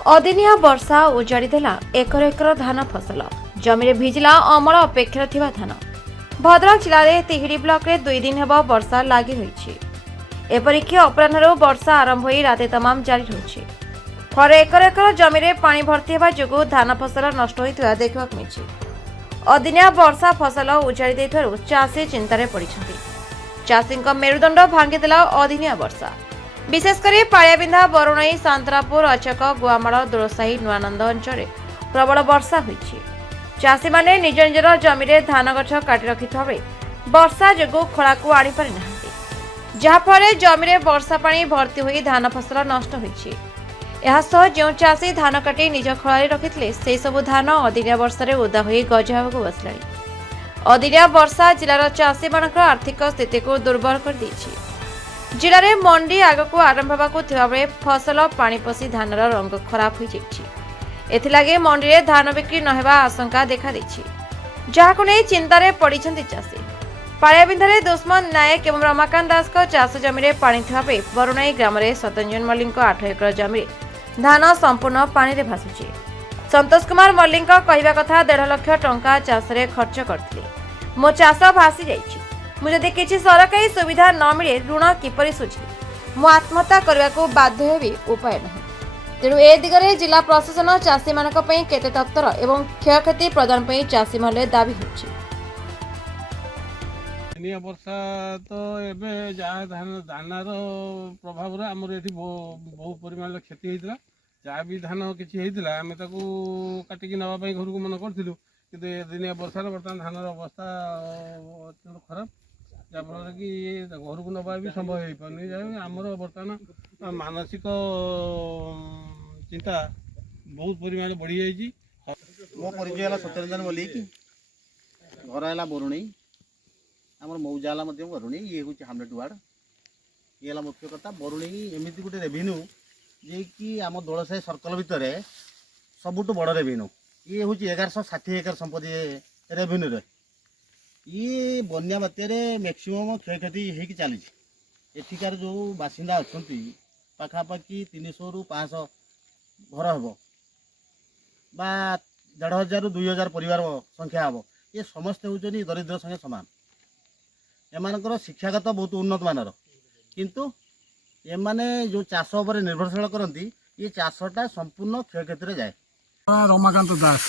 अदिनिया वर्षा उजाड़ीदेला एकर एकर धान फसल जमी भिजिला अमल अपेक्षा थिबा धान। भद्रक जिले में तिहिड़ी ब्लॉक रे 2 दिन हेब वर्षा लगी रही। एपरिक अपराह्न वर्षा आरंभ हो राति तमाम जारी रही। फल एकर एकर जमी पानी भर्ती होगा जो धान फसल नष्ट होता देखा मिली। अदिनिया वर्षा फसल उजाड़ी देथिबारु चाषी चिंतार पड़िछन्ति। चाषी मेरुदंड भांगीदेला अदिनिया वर्षा। विशेषकर पाड़ियाबिंधा बरुणई सांतरापुर अचक गुआमाड़ दोलसाही नुआनंद अंचल प्रबल वर्षा होइछि। चाषी माने निज निजर जमी धान गछ काटी रखिथिबा बेले वर्षा जोगु खला को आनी पारि नाहांती, जहाँफल जमी वर्षा पानी भर्ती होई धान फसल नष्ट होइछि। एहासह जो चाषी धान काटी निज खलारे रखिथिले से सबु धान अदिनिया वर्षारे ओदा होई गजा हेबाकु बसिलाଣି। अदिनिया वर्षा जिलार चाषी मानकर आर्थिक स्थिति को दुर्बल कर देछि। जिले में मंडी आगक आरंभ होगा फसल पानी पशि धान रंग खराब हो जाए। मंडी में धान बिक्री नहेबा आशंका देखा जहां नहीं चिंतार पड़ी चाषी। पाड़ियाबिंधारे दुश्मन नायक एवं रमाकांत दास चाष जमी पानी था बरुणाई ग्राम में सत्यंजन मल्लिक 8 एकर जमी धान संपूर्ण पानी में भासुची। संतोष कुमार मल्लिक कहवा कथा 1.5 लाख टंका चाष खर्च करथिले। मो चाष भासी जाइछि। मुझे किसी सरकारी सुविधा न मिले ऋण किपरि सुझी मु आत्महत्या करने को बाध्य हेबी उपाय नहीं। तेणु ए दिगरे जिला प्रशासन चाषी मानक पई केते तत्पर एवं क्षयक्षति प्रदान पई चाषी महले दाबी होछि। वर्षा तो एबे जहाँ धानार प्रभाव आमर ये बहु परिमाण क्षति होता जहाँ भी धान किसी होता आम काटिकी नापी घर को मन करूँ कि दिनिया वर्षार बर्तमान धानर अवस्था अत्यंत खराब जहाँफल कि घर को नवा भी संभव हो पानी। आमर बर्तमान मानसिक चिंता बहुत परिमाण बढ़ी जाइए। मो परिचय सत्यरंजन मल्लिक घर है बरुणई आम मौजा बरुणई ये हूँ हामलेट वार्ड ये मुख्य कथा। बरुणई एमती गोटे रेवेन्यू जे कि आम दोलसाही सर्कल भितर सबुठ बड़ रेवेन्यू ये हूँ 1160 एकर संपत्ति रेवेन्यू रे ये बन्या बात्यारे मैक्सिमम क्षयक्षति होगी चली। एठिकार जो बासिंदा अच्छा पाखापाखि 300 ରୁ 500 घर हम बा 1500 ରୁ 2000 परिवार संख्या हम ये समस्ते होती दरिद्र संगे सामान। एमानकर शिक्षागत बहुत उन्नत मानर किंतु एमाने जो चाष उपर निर्भरशील करती ये चाषटा संपूर्ण क्षयक्षति जाए। रमाकांत दास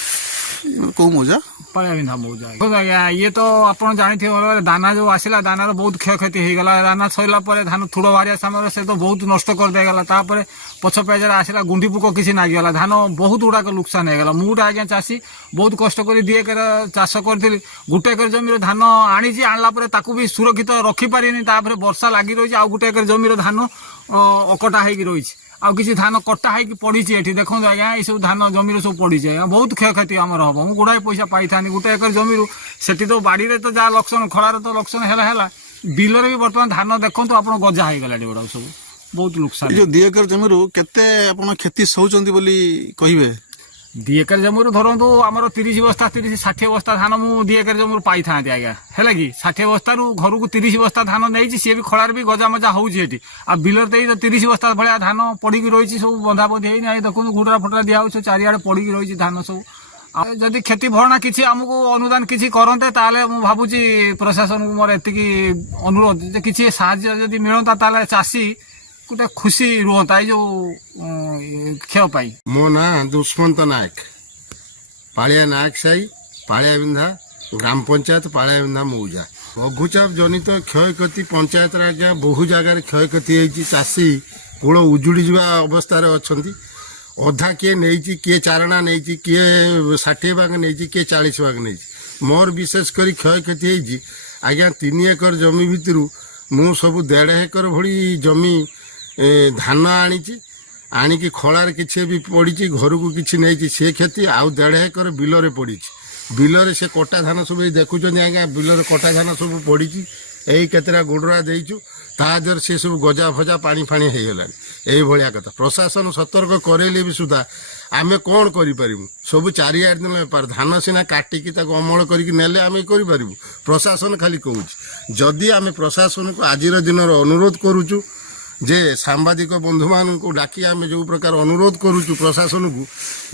कौ मौजा पाड़ियाबिंधा मौजा आज्ञा ये तो आप जानते दाना जो आसला दानार बहुत क्षयक्षति हो गला। दाना सरला धान थोड़ बाहर समय से तो बहुत नष्ट कर देगला। पछ पेजर आसला गुंडी पुक किसी नागिगला धान बहुत गुड़ाक नुकसान होगा। मुझे आज्ञा चाषी बहुत कष्ट कर 2 एकर चाष करी 1 एकर जमी धान आनी आनला भी सुरक्षित रखिपारे वर्षा लगी रही। आ 1 एकर जमी धान अकटा हो रही आउ किसी धान कटा है पड़ी ये देखो आज्ञा ये सब धान जमी सब पड़ी बहुत क्षयक्षति आमर हम मुझे गुड़ाए पैसा पाई था 1 एकर जमी से तो बाड़ी तो जहाँ लक्षण खलार तो लक्षण है बिलर भी बर्तमान धान देखो आप गजा हो गला गुड़ा सब बहुत नुकसान। जो 2 एकर जमी केते क्षति सहउचंती बोली कहिबे 2 एकर जमी धरतु आमर 30 बस्ता 30-60 बस्ता धान मुझे 2 एकर जमी पाई था आज्ञा है कि 60 बस्ता घर को 30 बस्ता धान नहीं सी भी खलार भी गजा मजा होती आ बिलर तो 30 बस्ता भाया धान पड़ी रही सब बंधा बंधी देखो घुटरा फुटरा दिया चारिआडे पड़ी रही धान सब। जदि क्षति भरणा किसी आमको अनुदान किसी करते ताले मु भावुची प्रशासन को मोर एतिकी अनुरोध किसी साहाय्य जदि मिलता ताले चाषी गोटे खुशी रुहता जो क्षय पाई। मो ना दुष्मंत नायक पाड़िया नायक साई पाड़ियाबिंधा ग्राम पंचायत पाड़ियाबिंधा मौजा लघुचाप जनित क्षयक्षति पंचायत आज्ञा बहु जगार क्षयक्षति होती चाषी कूल उजुड़ी जा अवस्था अच्छा अधा किए नहीं किए चारणा नहीं किए 60 भाग नहीं किए 40 भाग नहीं मोर विशेषकर क्षयक्षति होती आज्ञा 3 एकर जमी भितर मु सब 1.5 एकर भली जमी धान आनिकी खलार किसी भी पड़ी घर को किसी नहीं से क्षति आउ 1.5 एकर बिलरे पड़ी बिलरे से कटा धान सब देखुं आज्ञा बिलरे कटा धान सब पड़ी यही केतरा गुडरा देचु तादर से सब गजा फजा पानी फाणी हो गला यही भाया कथा। प्रशासन सतर्क करेले भी सुधा आमे कौन करूँ सब चारिआड दिन बेपार धान सीना काटिकी अमल करने आम करूँ प्रशासन खाली कहूँ जदि आम प्रशासन को आज दिन अनुरोध करुचु ଯେ ସାମ୍ବାଦିକ ବନ୍ଧୁମାନଙ୍କୁ ଡାକି ଆମେ ଯେଉଁ ପ୍ରକାର ଅନୁରୋଧ କରୁଛୁ ପ୍ରଶାସନକୁ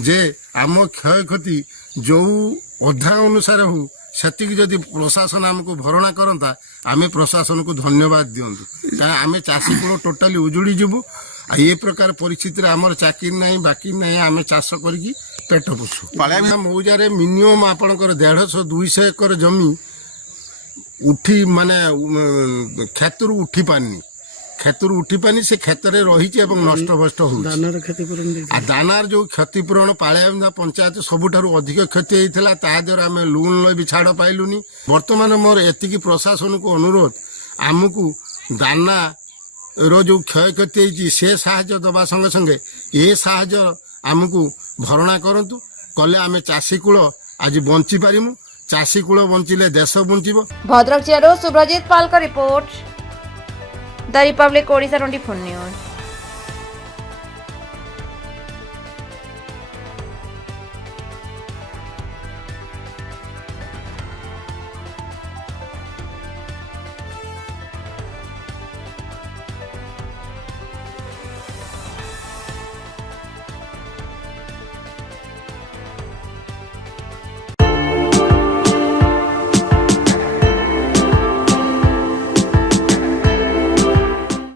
ଯେ ଆମ କ୍ଷୟକ୍ଷତି ଯେଉଁ ଅଧା ଅନୁସାରେ ହଉ ସେତିକି ଯଦି ପ୍ରଶାସନ ଆମକୁ ଭରଣା କରନ୍ତା ଆମେ ପ୍ରଶାସନକୁ ଧନ୍ୟବାଦ ଦିଅନ୍ତୁ। କାରଣ ଆମେ ଚାଷୀ କୂଳ ଟୋଟାଲି ଉଜୁଡ଼ି ଯିବୁ। ଆଉ ଏ ପ୍ରକାର ପରିସ୍ଥିତିରେ ଆମର ଚାକିରି ନାହିଁ ବାକି ନାହିଁ, ଆମେ ଚାଷ କରିକି ପେଟ ପୋଷୁ। ମୌଜାରେ ମିନିମମ୍ ଆପଣଙ୍କର 150-200 ଏକର ଜମି ଉଠି ମାନେ କ୍ଷେତରୁ ଉଠି ପାରିନି, ସେ କ୍ଷେତରେ ରହିଛି ଏବଂ ନଷ୍ଟଭଷ୍ଟ ହେଉଛି। ଆଉ ଦାନାର ଯେଉଁ କ୍ଷତିପୂରଣ ପାଳିଆବିନ୍ଧା ପଞ୍ଚାୟତ ସବୁଠାରୁ ଅଧିକ କ୍ଷତି ହେଇଥିଲା, ତା ଦ୍ୱାରା ଆମେ ଲୋନ୍ ବି ଛାଡ଼ ପାଇଲୁନି। ବର୍ତ୍ତମାନ ମୋର ଏତିକି ପ୍ରଶାସନକୁ ଅନୁରୋଧ, ଆମକୁ ଦାନାର ଯେଉଁ କ୍ଷୟକ୍ଷତି ହେଇଛି ସେ ସାହାଯ୍ୟ ଦେବା ସଙ୍ଗେ ସଙ୍ଗେ ଏ ସାହାଯ୍ୟ ଆମକୁ ଭରଣା କରନ୍ତୁ। କଲେ ଆମେ ଚାଷୀ କୂଳ ଆଜି ବଞ୍ଚିପାରିମୁ। ଚାଷୀ କୂଳ ବଞ୍ଚିଲେ ଦେଶ ବଞ୍ଚିବ। ଭଦ୍ରକ ଜିଲ୍ଲାରୁ ସୁବ୍ରଜିତ ପାଲଙ୍କ ରିପୋର୍ଟ, ଦ ରିପବ୍ଲିକ ଓଡ଼ିଶା 24 ନ୍ୟୁଜ୍।